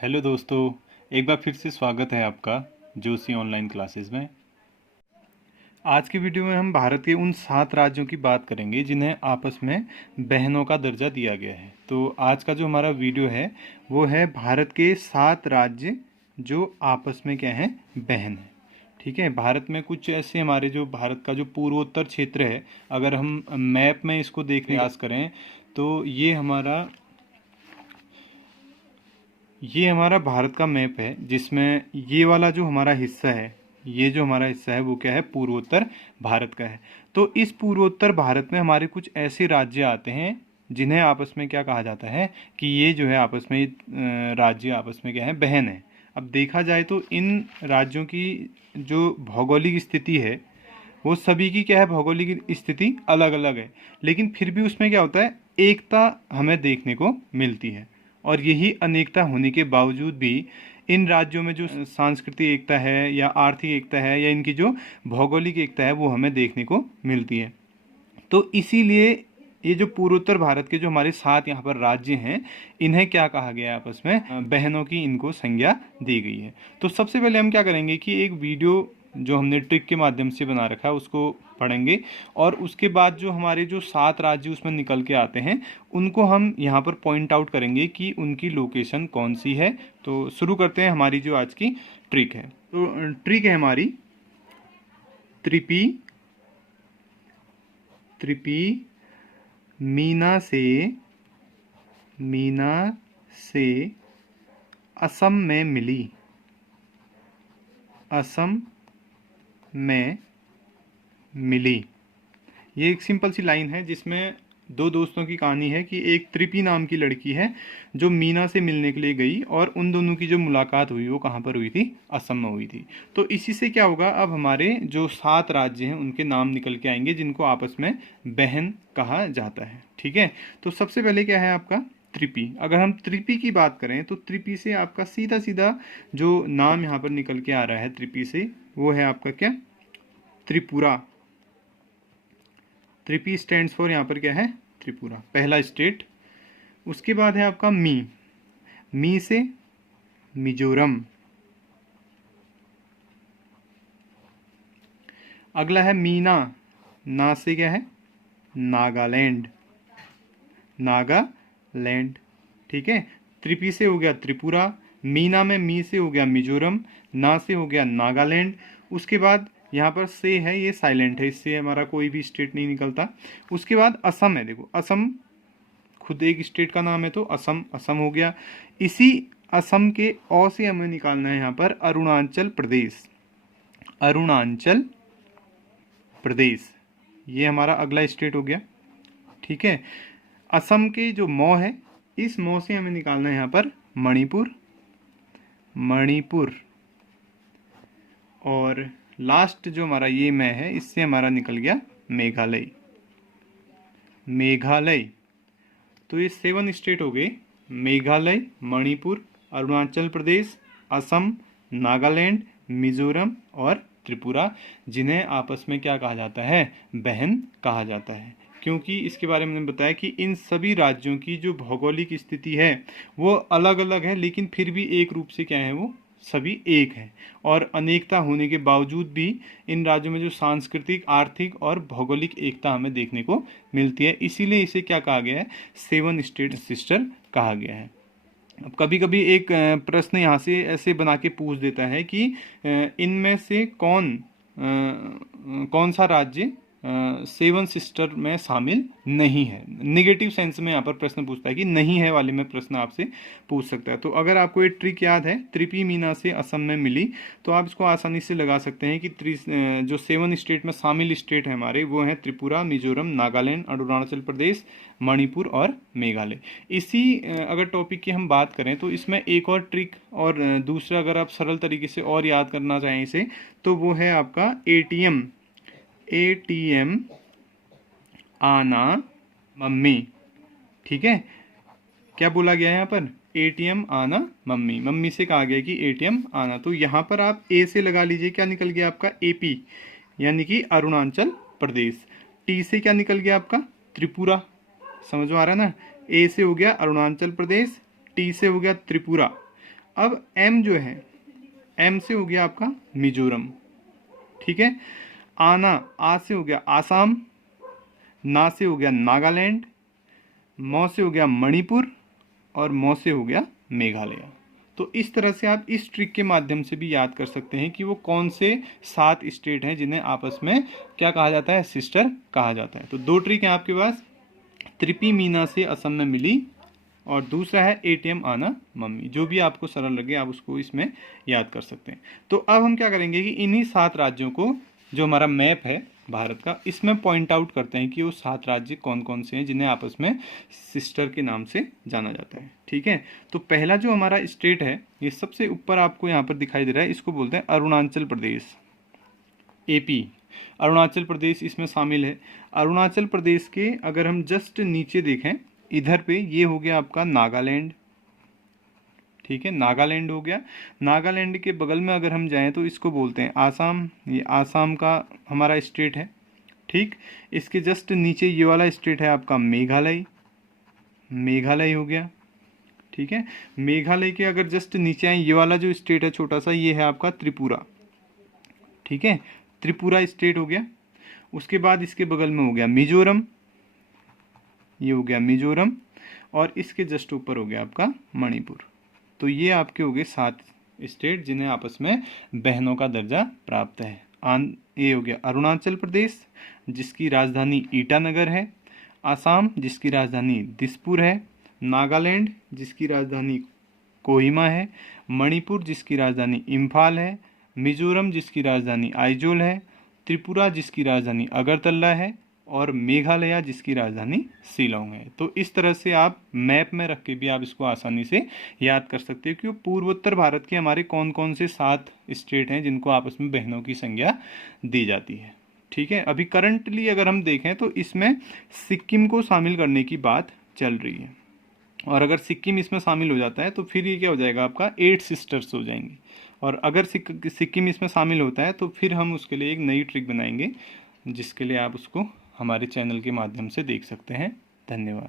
Hello दोस्तों, एक बार फिर से स्वागत है आपका जोशी ऑनलाइन क्लासेस में। आज की वीडियो में हम भारत के उन 7 राज्यों की बात करेंगे जिन्हें आपस में बहनों का दर्जा दिया गया है। तो आज का जो हमारा वीडियो है वो है भारत के 7 राज्य जो आपस में क्या हैं, बहन हैं। ठीक है, भारत में कुछ ऐसे हमारे जो भारत का जो पूर्वोत्तर क्षेत्र है, अगर हम मैप में इसको देखने का प्रयास करें तो ये हमारा भारत का मैप है, जिसमें ये वाला जो हमारा हिस्सा है, ये जो हमारा हिस्सा है वो क्या है, पूर्वोत्तर भारत का है। तो इस पूर्वोत्तर भारत में हमारे कुछ ऐसे राज्य आते हैं जिन्हें आपस में क्या कहा जाता है कि ये जो है आपस में राज्य आपस में क्या है, बहन है। अब देखा जाए तो इन राज्यों की जो भौगोलिक स्थिति है वो सभी की क्या है, भौगोलिक स्थिति अलग अलग है, लेकिन फिर भी उसमें क्या होता है, एकता हमें देखने को मिलती है। और यही अनेकता होने के बावजूद भी इन राज्यों में जो सांस्कृतिक एकता है या आर्थिक एकता है या इनकी जो भौगोलिक एकता है वो हमें देखने को मिलती है। तो इसीलिए ये जो पूर्वोत्तर भारत के जो हमारे 7 यहाँ पर राज्य हैं, इन्हें क्या कहा गया है, आपस में बहनों की इनको संज्ञा दी गई है। तो सबसे पहले हम क्या करेंगे कि एक वीडियो जो हमने ट्रिक के माध्यम से बना रखा है उसको पढ़ेंगे, और उसके बाद जो हमारे जो 7 राज्य उसमें निकल के आते हैं उनको हम यहाँ पर पॉइंट आउट करेंगे कि उनकी लोकेशन कौन सी है। तो शुरू करते हैं हमारी जो आज की ट्रिक है। तो ट्रिक है हमारी त्रिपी मीना से असम में मिली। असम में मिली, ये एक सिंपल सी लाइन है जिसमें दो दोस्तों की कहानी है कि एक त्रिपी नाम की लड़की है जो मीना से मिलने के लिए गई, और उन दोनों की जो मुलाकात हुई वो कहाँ पर हुई थी, असम में हुई थी। तो इसी से क्या होगा, अब हमारे जो 7 राज्य हैं उनके नाम निकल के आएंगे जिनको आपस में बहन कहा जाता है। ठीक है, तो सबसे पहले क्या है आपका त्रिपी। अगर हम त्रिपी की बात करें तो त्रिपी से आपका सीधा सीधा जो नाम यहाँ पर निकल के आ रहा है त्रिपी से, वो है आपका क्या, त्रिपुरा। त्रिपी स्टैंड्स फॉर यहाँ पर क्या है, त्रिपुरा, पहला स्टेट। उसके बाद है आपका मी से मिजोरम। अगला है मीना, ना से क्या है, नागालैंड। ठीक है, त्रिपी से हो गया त्रिपुरा, मीना में मी से हो गया मिजोरम, ना से हो गया नागालैंड। उसके बाद यहाँ पर से है, ये साइलेंट है, इससे हमारा कोई भी स्टेट नहीं निकलता। उसके बाद असम है, देखो असम खुद एक स्टेट का नाम है, तो असम हो गया। इसी असम के औ से हमें निकालना है यहाँ पर अरुणाचल प्रदेश, ये हमारा अगला स्टेट हो गया। ठीक है, असम के जो मौ है, इस मौ से हमें निकालना है यहाँ पर मणिपुर। और लास्ट जो हमारा ये मैं है, इससे हमारा निकल गया मेघालय। तो ये 7 स्टेट हो गए, मेघालय, मणिपुर, अरुणाचल प्रदेश, असम, नागालैंड, मिजोरम और त्रिपुरा, जिन्हें आपस में क्या कहा जाता है, बहन कहा जाता है। क्योंकि इसके बारे में मैंने बताया कि इन सभी राज्यों की जो भौगोलिक स्थिति है वो अलग अलग है, लेकिन फिर भी एक रूप से क्या है, वो सभी एक हैं। और अनेकता होने के बावजूद भी इन राज्यों में जो सांस्कृतिक, आर्थिक और भौगोलिक एकता हमें देखने को मिलती है, इसीलिए इसे क्या कहा गया है, 7 स्टेट सिस्टर कहा गया है। अब कभी कभी एक प्रश्न यहाँ से ऐसे बना के पूछ देता है कि इनमें से कौन सा राज्य 7 सिस्टर में शामिल नहीं है। नेगेटिव सेंस में यहाँ पर प्रश्न पूछता है कि नहीं है वाले में प्रश्न आपसे पूछ सकता है। तो अगर आपको ये ट्रिक याद है, त्रिपी मीना से असम में मिली, तो आप इसको आसानी से लगा सकते हैं कि जो 7 स्टेट में शामिल स्टेट है हमारे, वो हैं त्रिपुरा, मिजोरम, नागालैंड, अरुणाचल प्रदेश, मणिपुर और मेघालय। इसी अगर टॉपिक की हम बात करें तो इसमें एक और ट्रिक, और दूसरा अगर आप सरल तरीके से और याद करना चाहें इसे, तो वो है आपका एटीएम आना मम्मी। ठीक है, क्या बोला गया है यहाँ पर, एटीएम आना मम्मी से कहा गया कि एटीएम आना। तो यहाँ पर आप ए से लगा लीजिए, क्या निकल गया आपका, एपी, यानी कि अरुणाचल प्रदेश। टी से क्या निकल गया आपका, त्रिपुरा। समझ में आ रहा है ना, ए से हो गया अरुणाचल प्रदेश, टी से हो गया त्रिपुरा, अब एम जो है, एम से हो गया आपका मिजोरम, ठीक है। आना, आ से हो गया आसाम, ना से हो गया नागालैंड, मौ से हो गया मणिपुर, और मौ से हो गया मेघालय। तो इस तरह से आप इस ट्रिक के माध्यम से भी याद कर सकते हैं कि वो कौन से 7 स्टेट हैं जिन्हें आपस में क्या कहा जाता है, सिस्टर कहा जाता है। तो 2 ट्रिक हैं आपके पास, त्रिपी मीना से असम में मिली, और दूसरा है एटीएम आना मम्मी। जो भी आपको सरल लगे आप उसको इसमें याद कर सकते हैं। तो अब हम क्या करेंगे कि इन्हीं 7 राज्यों को, जो हमारा मैप है भारत का, इसमें पॉइंट आउट करते हैं कि वो 7 राज्य कौन कौन से हैं जिन्हें आपस में सिस्टर के नाम से जाना जाता है, ठीक है। तो पहला जो हमारा स्टेट है, ये सबसे ऊपर आपको यहाँ पर दिखाई दे रहा है, इसको बोलते हैं अरुणाचल प्रदेश, एपी। अरुणाचल प्रदेश इसमें शामिल है। अरुणाचल प्रदेश के अगर हम जस्ट नीचे देखें इधर पे, ये हो गया आपका नागालैंड, ठीक है, नागालैंड हो गया। नागालैंड के बगल में अगर हम जाएं तो इसको बोलते हैं आसाम, ये आसाम का हमारा स्टेट है, ठीक। इसके जस्ट नीचे ये वाला स्टेट है आपका मेघालय, मेघालय हो गया, ठीक है। मेघालय के अगर जस्ट नीचे आए, ये वाला जो स्टेट है छोटा सा, ये है आपका त्रिपुरा, ठीक है, त्रिपुरा स्टेट हो गया। उसके बाद इसके बगल में हो गया मिजोरम, ये हो गया मिजोरम, और इसके जस्ट ऊपर हो गया आपका मणिपुर। तो ये आपके हो गए 7 स्टेट जिन्हें आपस में बहनों का दर्जा प्राप्त है। ये हो गया अरुणाचल प्रदेश जिसकी राजधानी ईटानगर है, आसाम जिसकी राजधानी दिसपुर है, नागालैंड जिसकी राजधानी कोहिमा है, मणिपुर जिसकी राजधानी इम्फाल है, मिजोरम जिसकी राजधानी आइजोल है, त्रिपुरा जिसकी राजधानी अगरतला है, और मेघालय जिसकी राजधानी शिलोंग है। तो इस तरह से आप मैप में रख के भी आप इसको आसानी से याद कर सकते हो कि पूर्वोत्तर भारत के हमारे कौन कौन से 7 स्टेट हैं जिनको आपस में बहनों की संज्ञा दी जाती है, ठीक है। अभी करंटली अगर हम देखें तो इसमें सिक्किम को शामिल करने की बात चल रही है, और अगर सिक्किम इसमें शामिल हो जाता है तो फिर ये क्या हो जाएगा, आपका 8 सिस्टर्स हो जाएंगी। और अगर सिक्किम इसमें शामिल होता है तो फिर हम उसके लिए एक नई ट्रिक बनाएंगे, जिसके लिए आप उसको हमारे चैनल के माध्यम से देख सकते हैं। धन्यवाद।